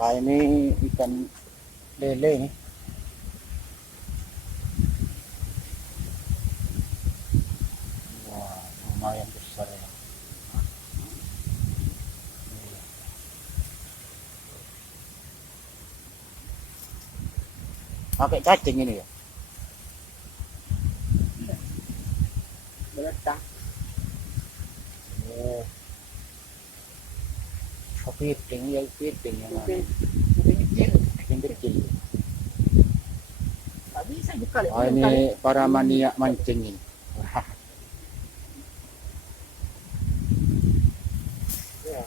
Ah, ini ikan lele nih. Wah, lumayan besar ya. Pakai cacing ini ya. Beletang. Oh, kepiting ya, kepiting yang mana? Kuping kecil. Kepiting kecil. Tak bisa juga lihat. Ah, ini para maniak mancing ini. Wah, Ya.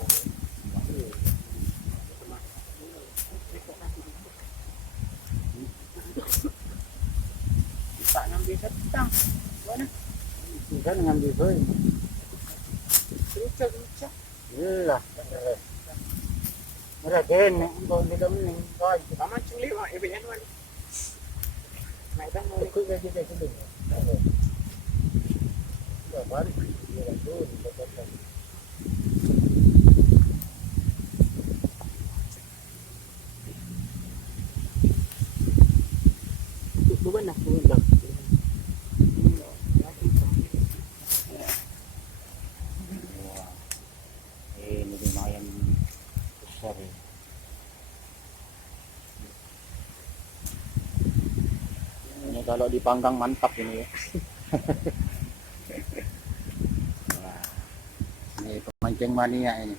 Tak ngambil setang. Mana? kan ngambil boy. Lucu. Iya. Mereka ini, kalau tidak mending kau Tak mancing lewat. Yang mana? Naik tangga. ikut kayak gitu. Ya, balik. Ya, itu, dikatakan. Beban lah. Wah, ini lumayan besar ya. Ini kalau dipanggang mantap ini ya. Wah, ini pemancing mania ini.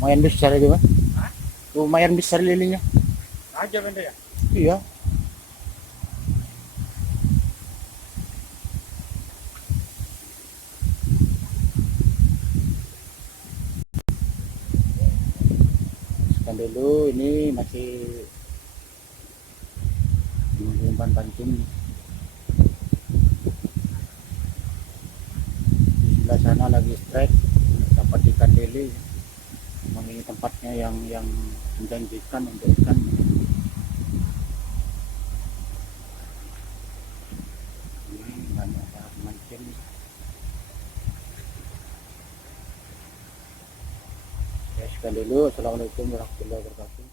Lumayan besar aja, Mas. Hah? Lumayan besar lilinya. Aja benda ya. Iya. Sekian dulu, ini masih menunggu umpan pancing. Di sebelah sana lagi strike, dapat ikan lele. Memang ini tempatnya yang menjanjikan untuk ikan. Ini banyak cara mancing. Ya, sekian dulu. Assalamualaikum warahmatullahi wabarakatuh.